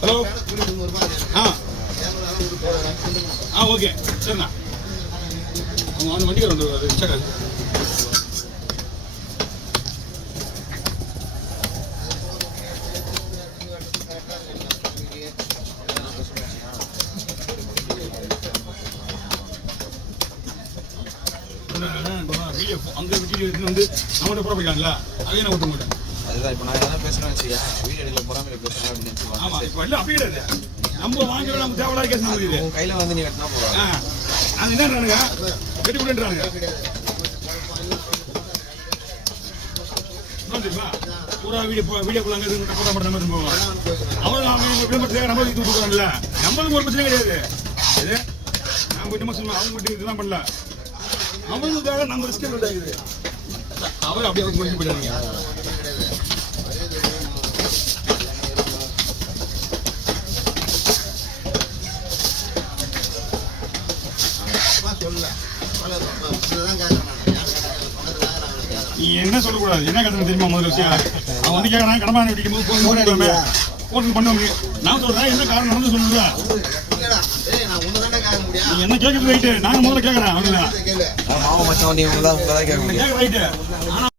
Hello okay சரிண்ணா அவங்க வந்து வண்டிக்கார வந்துருவாரு சரி அங்கே வீடியோ வந்து நம்மகிட்ட போட போய்க்காங்களா அதே நான் விட்டு மாட்டேன். அதுதான் இப்போ நான் எதாவது பேசுகிறேன் வச்சுக்கா வீடியோ எடுக்கல போடாமல் பேசுகிறேன் அப்படின்னு ஆமாம் இப்போ எல்லாம் அப்படி கிடையாது. நம்ம வாங்கி நம்ம தேவையில்லாத கேஸ் முடியுது. உங்கள் கையில் வந்து நீ வெட்டினா போகிறோம். நாங்கள் என்னன்றானுங்க வெட்டி விடுன்றானுங்க. தெரியுமா பூரா வீடியோக்குள்ள அங்கே போட மாட்டேன் நம்ம போவோம். அவங்க விளம்பரத்துக்காக நம்ம இது கொடுக்குறாங்கல்ல. நம்மளுக்கு ஒரு பிரச்சனை கிடையாது. இது நான் போயிட்டு சொல்லுவேன் அவங்க மட்டும் இதெல்லாம் பண்ணல. அவங்களுக்காக நம்ம ரிஸ்க் ஆகுது. அவர் அப்படியே முடிஞ்சு போயிட்டாங்க. நீ என்ன சொல்லக்கூடாது என்ன கட்டணம் தெரியுமா முதல்ல விஷயம் அவன் வந்து கேட்கறான் கடமான வெடிக்கும் போது போட்டு பண்ணுவாங்க. நான் சொல்றேன் என்ன காரணம் நடந்து சொல்லுங்க. நீ என்ன கேட்கறது ரைட்டு நாங்க முதல்ல கேட்கறேன் அவங்க மாமா மச்சான் வந்து இவங்க தான் கேட்க ரைட்டு.